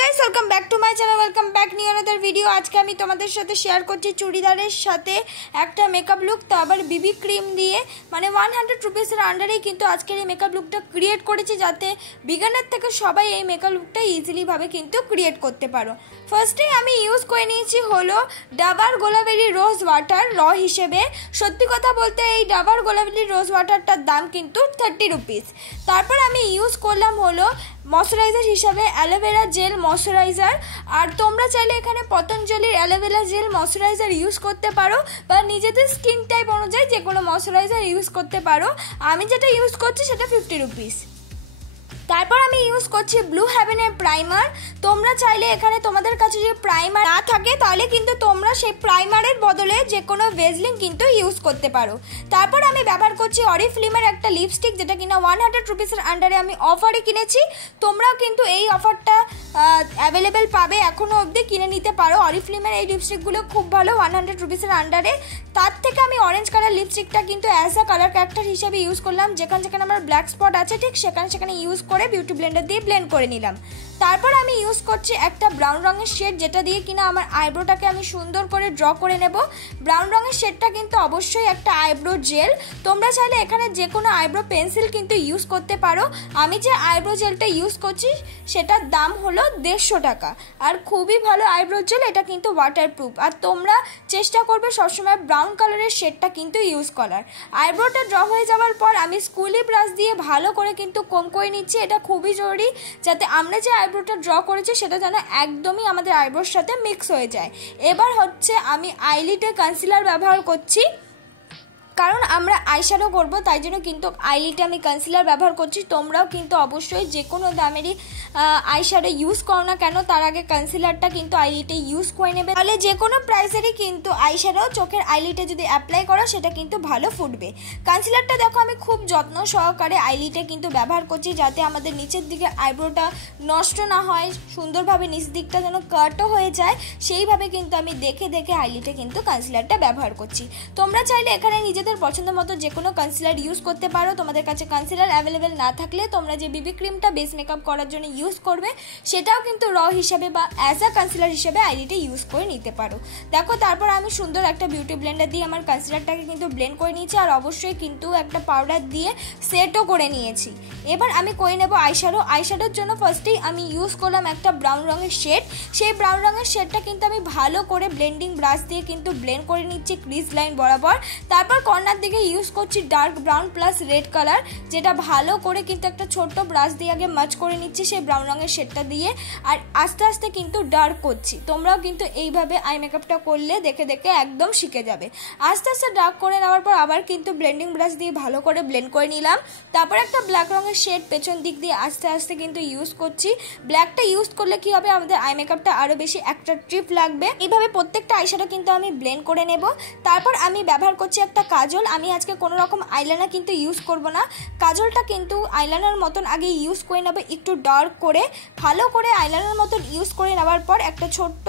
Guys, welcome back to my channel, welcome back new another video. আজকে আমি তোমাদের সাথে শেয়ার করছি চুড়িদারের সাথে একটা মেকআপ লুক, তো আবার বিবি ক্রিম দিয়ে, মানে 100 রুপিসের আন্ডারেই কিন্তু আজকের এই মেকআপ লুকটা ক্রিয়েট করেছি, যাতে বিগানার থেকে সবাই এই মেকআপ লুকটা ইজিলিভাবে কিন্তু ক্রিয়েট করতে পারো। ফার্স্টেই আমি ইউজ করে নিয়েছি হলো ডাবার গোলাবেরি রোজ ওয়াটার র হিসেবে। সত্যি কথা বলতে এই ডাবার গোলাবেরি রোজ ওয়াটারটার দাম কিন্তু 30 রুপিস। তারপর আমি ইউজ করলাম হলো ময়শ্চারাইজার হিসাবে অ্যালোভেরা জেল ময়শ্চারাইজার। আর তোমরা চাইলে এখানে পতঞ্জলির অ্যালোভেরা জেল ময়শ্চারাইজার ইউজ করতে পারো, বা নিজেদের স্কিন টাইপ অনুযায়ী যে কোনো ময়শ্চারাইজার ইউজ করতে পারো। আমি যেটা ইউজ করছি সেটা 50 রুপিস। তারপর আমি ইউজ করছি ব্লু হেভেনের প্রাইমার। তোমরা চাইলে এখানে তোমাদের কাছে যদি প্রাইমার না থাকে তাহলে কিন্তু তোমরা সেই প্রাইমারের বদলে যে কোনো ভেজলিন কিন্তু ইউজ করতে পারো। তারপর আমি ব্যবহার করছি অরিফ্লেমের একটা লিপস্টিক, যেটা কিনা 100 রুপিসের আন্ডারে আমি অফারে কিনেছি। তোমরাও কিন্তু এই অফারটা অ্যাভেলেবেল পাবে, এখনও অবধি কিনে নিতে পারো। অরিফ্লেমের এই লিপস্টিকগুলো খুব ভালো 100 রুপিসের আন্ডারে। তার থেকে আমি অরেঞ্জ কালার লিপস্টিকটা কিন্তু অ্যাজ আ কালার ক্যারেক্টার হিসেবে ইউজ করলাম। যেখানে যেখানে আমার ব্ল্যাক স্পট আছে ঠিক সেখানে সেখানে ইউজ করে বিউটি ব্লেন্ডার দিয়ে ব্লেন্ড করে নিলাম। তারপর আমি ইউজ করছি একটা ব্রাউন রঙের শেড, যেটা দিয়ে কিনা আমার আইব্রোটাকে আমি সুন্দর করে ড্র করে নেব। ব্রাউন রঙের শেডটা কিন্তু অবশ্যই একটা আইব্রো জেল। তোমরা চাইলে এখানে যে কোনো আইব্রো পেন্সিল কিন্তু ইউজ করতে পারো। আমি যে আইব্রো জেলটা ইউজ করছি সেটার দাম হলো 150 টাকা, আর খুবই ভালো আইব্রো জেল। এটা কিন্তু ওয়াটারপ্রুফ। আর তোমরা চেষ্টা করবে সবসময় ব্রাউন কালারের শেডটা কিন্তু ইউজ করার। আইব্রোটা ড্র হয়ে যাওয়ার পর আমি স্কুলি ব্রাশ দিয়ে ভালো করে কিন্তু কম করে নিচ্ছি। এটা খুবই জরুরি, যাতে আমরা যে আইব্রোটা ড্র করেছি সেটা যেন একদমই আমাদের আইব্রোর সাথে মিক্স হয়ে যায়। এবার হচ্ছে আমি আইলিটে কনসিলার ব্যবহার করছি, কারণ আমরা আইশ্যাডো করব, তাই জন্য কিন্তু আইলিটে আমি কনসিলার ব্যবহার করছি। তোমরাও কিন্তু অবশ্যই যে কোনো দামেরই আইশ্যাডো ইউজ করো না কেন, তার আগে কনসিলারটা কিন্তু আইলিটে ইউজ করে নেবে। তাহলে যে কোনো প্রাইসেরই কিন্তু আইশ্যাডো চোখের আইলিটে যদি অ্যাপ্লাই করো সেটা কিন্তু ভালো ফুটবে। কনসিলারটা দেখো আমি খুব যত্ন সহকারে আইলিটে কিন্তু ব্যবহার করছি, যাতে আমাদের নিচের দিকে আইব্রোটা নষ্ট না হয়, সুন্দরভাবে নিচ দিকটা যেন কাটও হয়ে যায়, সেইভাবে কিন্তু আমি দেখে দেখে আইলিটে কিন্তু কনসিলারটা ব্যবহার করছি। তোমরা চাইলে এখানে নিজেদের পছন্দ মতো যে কোনো কনসিলার ইউজ করতে পারো। তোমাদের কাছে কনসিলার অ্যাভেলেবেল না থাকলে তোমরা যে বিবি ক্রিমটা বেস মেকআপ করার জন্য ইউজ করবে সেটাও কিন্তু র হিসাবে বা অ্যাজ আ কনসিলার হিসেবে আইলিটে ইউজ করে নিতে পারো। দেখো, তারপর আমি সুন্দর একটা বিউটি ব্লেন্ডার দিয়ে আমার কনসিলারটাকে কিন্তু ব্লেন্ড করে নিয়েছি, আর অবশ্যই কিন্তু একটা পাউডার দিয়ে সেটও করে নিয়েছি। এবার আমি করে নেব আইশ্যাডো। আইশ্যাডোর জন্য ফার্স্টেই আমি ইউজ করলাম একটা ব্রাউন রঙের শেড। সেই ব্রাউন রঙের শেডটা কিন্তু আমি ভালো করে ব্লেন্ডিং ব্রাশ দিয়ে কিন্তু ব্লেন্ড করে নিচ্ছি ক্রিজ লাইন বরাবর। তারপর কর্নার দিকে ইউজ করছি dark brown plus red colour, যেটা ভালো করে কিন্তু একটা ছোট্ট ব্রাশ দিয়ে আগে মাচ করে নিচ্ছি সেই ব্রাউন রঙের শেডটা দিয়ে, আর আস্তে আস্তে কিন্তু ডার্ক করছি। তোমরাও কিন্তু এইভাবে আই মেকআপটা করলে দেখে দেখে একদম শিখে যাবে। আস্তে আস্তে ডার্ক করে নেওয়ার পর আবার কিন্তু ব্লেন্ডিং ব্রাশ দিয়ে ভালো করে ব্লেন্ড করে নিলাম। তারপর একটা ব্ল্যাক রঙের শেড পেছন দিক দিয়ে আস্তে আস্তে কিন্তু ইউজ করছি। ব্ল্যাকটা ইউজ করলে কি হবে, আমাদের আই মেকআপটা আরও বেশি অ্যাট্রাকটিভ লাগবে। এইভাবে প্রত্যেকটা আইশ্যাডো কিন্তু আমি ব্লেন্ড করে নেব। তারপর আমি ব্যবহার করছি একটা কাজল। আমি আজকে কোনো রকম আইলাইনার কিন্তু ইউজ করব না। কাজলটা কিন্তু আইলাইনার মতন আগে ইউজ করে নেব, একটু ডার্ক করে ভালো করে আইলাইনার মতন ইউজ করে নেওয়ার পর একটা ছোট্ট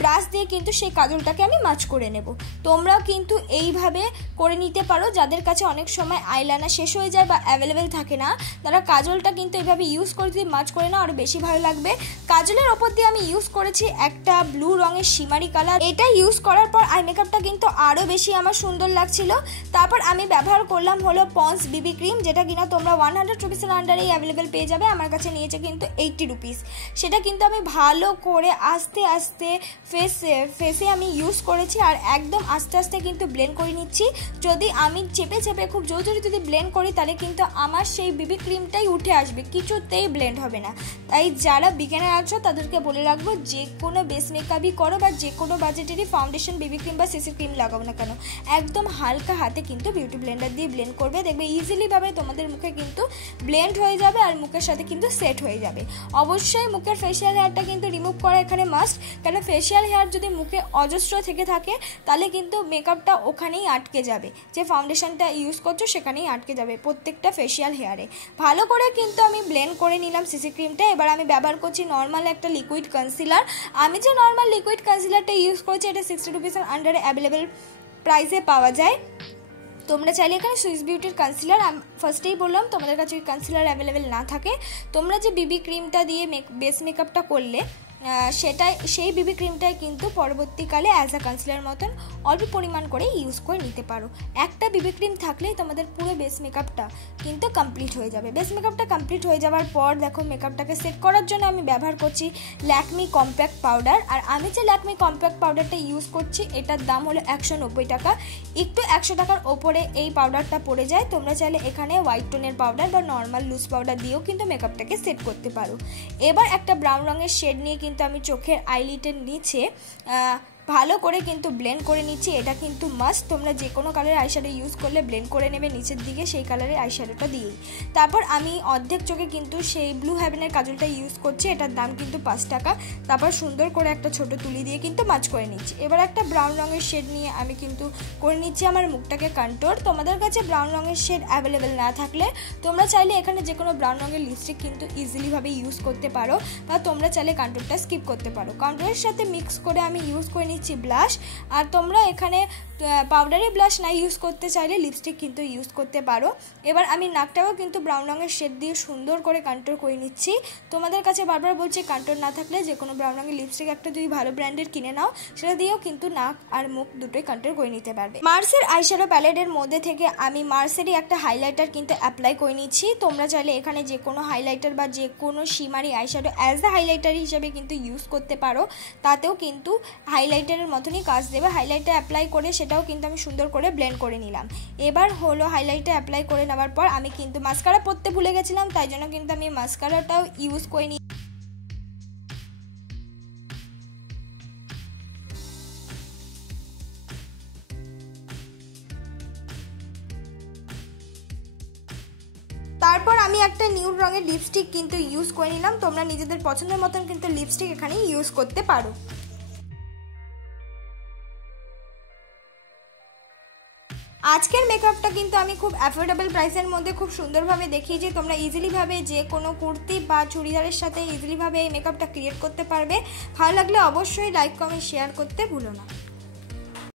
ব্রাশ দিয়ে কিন্তু সেই কাজলটাকে আমি মাচ করে নেব। তোমরাও কিন্তু এইভাবে করে নিতে পারো। যাদের কাছে অনেক সময় আইলাইনার শেষ হয়ে যায় বা অ্যাভেলেবেল থাকে না, তারা কাজলটা কিন্তু এইভাবে ইউজ করে যদি মাচ করে নাও আরও বেশি ভালো লাগবে। কাজলের ওপর দিয়ে আমি ইউজ করেছি একটা ব্লু রঙের শিমারি কালার। এটা ইউজ করার পর আই মেকআপটা কিন্তু আরও বেশি আমার সুন্দর লাগছিল। তারপর আমি ব্যবহার করলাম হলো পন্স বিবি ক্রিম, যেটা কিনা তোমরা 100 রুপিসের আন্ডারেই অ্যাভেলেবেল পেয়ে যাবে। আমার কাছে নিয়েছে কিন্তু 80 রুপিস। সেটা কিন্তু আমি ভালো করে আস্তে আস্তে ফেসে আমি ইউজ করেছি, আর একদম আস্তে আস্তে কিন্তু ব্লেন্ড করে নিচ্ছি। যদি আমি চেপে চেপে খুব জোরে জোরে যদি ব্লেন্ড করি তাহলে কিন্তু আমার সেই বিবি ক্রিমটাই উঠে আসবে, কিছুতেই ব্লেন্ড হবে না। তাই যারা বিগিনার আছো তাদেরকে বলে রাখবো, যে কোনো বেস মেকআপই করো বা যে কোনো বাজেটেরই ফাউন্ডেশন বিবি ক্রিম বা সিসি ক্রিম লাগাবো না কেন, একদম হালকা হাতে কিন্তু বিউটি ব্লেন্ডার দিয়ে ব্লেন্ড করবে। দেখবে ইজিলিভাবে তোমাদের মুখে কিন্তু ব্লেন্ড হয়ে যাবে, আর মুখের সাথে কিন্তু সেট হয়ে যাবে। অবশ্যই মুখের ফেশিয়াল হেয়ারটা কিন্তু রিমুভ করা এখানে মাস্ট, কারণ ফেশিয়াল হেয়ার যদি মুখে অজস্র থেকে থাকে তাহলে কিন্তু মেকআপটা ওখানেই আটকে যাবে, যে ফাউন্ডেশনটা ইউজ করছো সেখানেই আটকে যাবে প্রত্যেকটা ফেশিয়াল হেয়ারে। ভালো করে কিন্তু আমি ব্লেন্ড করে নিলাম সিসি ক্রিমটা। এবার আমি ব্যবহার করছি নর্মাল একটা লিকুইড কনসিলার। আমি যে নর্মাল লিকুইড কনসিলারটা ইউজ করছি এটা 60 রুপিসের আন্ডারে অ্যাভেলেবেল প্রাইসে পাওয়া যায়। তোমরা চাইলে এখানে সুইস বিউটির কনসিলার, ফার্স্টেই বললাম তোমাদের কাছে ওই কনসিলার অ্যাভেলেবেল না থাকে, তোমরা যে বিবি ক্রিমটা দিয়ে বেস মেকআপটা করলে সেই বিবি ক্রিমটাই কিন্তু পরবর্তীকালে অ্যাজ আ কনসিলার মতন অল্প পরিমাণ করে ইউজ করে নিতে পারো। একটা বিবি ক্রিম থাকলেই তোমাদের পুরো বেস মেকআপটা কিন্তু কমপ্লিট হয়ে যাবে। বেস মেকআপটা কমপ্লিট হয়ে যাওয়ার পর দেখো মেকআপটাকে সেট করার জন্য আমি ব্যবহার করছি ল্যাকমি কম্প্যাক্ট পাউডার। আর আমি যে ল্যাকমি কম্প্যাক্ট পাউডারটা ইউজ করছি এটার দাম হলো 190 টাকা, একটু 100 টাকার ওপরে এই পাউডারটা পড়ে যায়। তোমরা চাইলে এখানে হোয়াইট টোনের পাউডার বা নর্মাল লুজ পাউডার দিয়েও কিন্তু মেকআপটাকে সেট করতে পারো। এবার একটা ব্রাউন রঙের শেড নিয়ে কিন্তু আমি চোখের আইলিটের নিচে ভালো করে কিন্তু ব্লেন্ড করে নিচ্ছি। এটা কিন্তু মাস্ট, তোমরা যে কোনো কালারের আইশ্যাডো ইউজ করলে ব্লেন্ড করে নেবে নিচের দিকে সেই কালারের আইশ্যাডোটা দিয়েই। তারপর আমি অর্ধেক চোখে কিন্তু সেই ব্লু হেভেনের কাজলটা ইউজ করছি, এটার দাম কিন্তু 5 টাকা। তারপর সুন্দর করে একটা ছোট তুলি দিয়ে কিন্তু মাছ করে নিচ্ছি। এবার একটা ব্রাউন রঙের শেড নিয়ে আমি কিন্তু করে নিচ্ছি আমার মুখটাকে কন্ট্রোল। তোমাদের কাছে ব্রাউন রঙের শেড অ্যাভেলেবেল না থাকলে তোমরা চাইলে এখানে যে কোনো ব্রাউন রঙের লিপস্টিক কিন্তু ইজিলিভাবে ইউজ করতে পারো, বা তোমরা চাইলে কন্ট্রোলটা স্কিপ করতে পারো। কন্ট্রোলের সাথে মিক্স করে আমি ইউজ করে নিচ্ছি ব্লাশ। আর তোমরা এখানে পাউডারি ব্লাশ না ইউজ করতে চাইলে লিপস্টিক কিন্তু ইউজ করতে পারো। এবার আমি নাকটাও কিন্তু ব্রাউন রঙের শেড দিয়ে সুন্দর করে কন্ট্রোল করে নিচ্ছি। তোমাদের কাছে বারবার বলছি কন্ট্রোল না থাকলে যে কোনো ব্রাউন রঙের লিপস্টিক একটা যদি ভালো ব্র্যান্ডের কিনে নাও, সেটা দিয়েও কিন্তু নাক আর মুখ দুটোই কন্ট্রোল করে নিতে পারবে। মার্সের আইশ্যাডো প্যালেটের মধ্যে থেকে আমি মার্সেরই একটা হাইলাইটার কিন্তু অ্যাপ্লাই করে নিচ্ছি। তোমরা চাইলে এখানে যে কোনো হাইলাইটার বা যে কোনো শিমারি আইশ্যাডো অ্যাজ আ হাইলাইটার হিসেবে কিন্তু ইউজ করতে পারো, তাতেও কিন্তু হাইলাইটারের মতনই কাজ দেবে। হাইলাইটার অ্যাপ্লাই করে সেটাও কিন্তু আমি সুন্দর করে ব্লেন্ড করে নিলাম। এবার হলো হাইলাইটার অ্যাপ্লাই করে নেওয়ার পর আমি কিন্তু মাস্কারা পরতে ভুলে গেছিলাম, তাই জন্য কিন্তু আমি মাস্কারাটাও ইউজ করে নিই। তারপর আমি একটা নিউড রঙের লিপস্টিক কিন্তু ইউজ করে নিলাম। তোমরা নিজেদের পছন্দের মতন কিন্তু লিপস্টিক এখানে ইউজ করতে পারো। আজকের মেকআপটা কিন্তু আমি খুব অ্যাফোর্ডেবল প্রাইসের মধ্যে খুব সুন্দরভাবে দেখিয়েছি। তোমরা ইজিলিভাবে যে কোনো কুর্তি বা চুড়িদারের সাথে ইজিলিভাবে এই মেকআপটা ক্রিয়েট করতে পারবে। ভালো লাগলে অবশ্যই লাইক কমেন্ট শেয়ার করতে ভুলো না।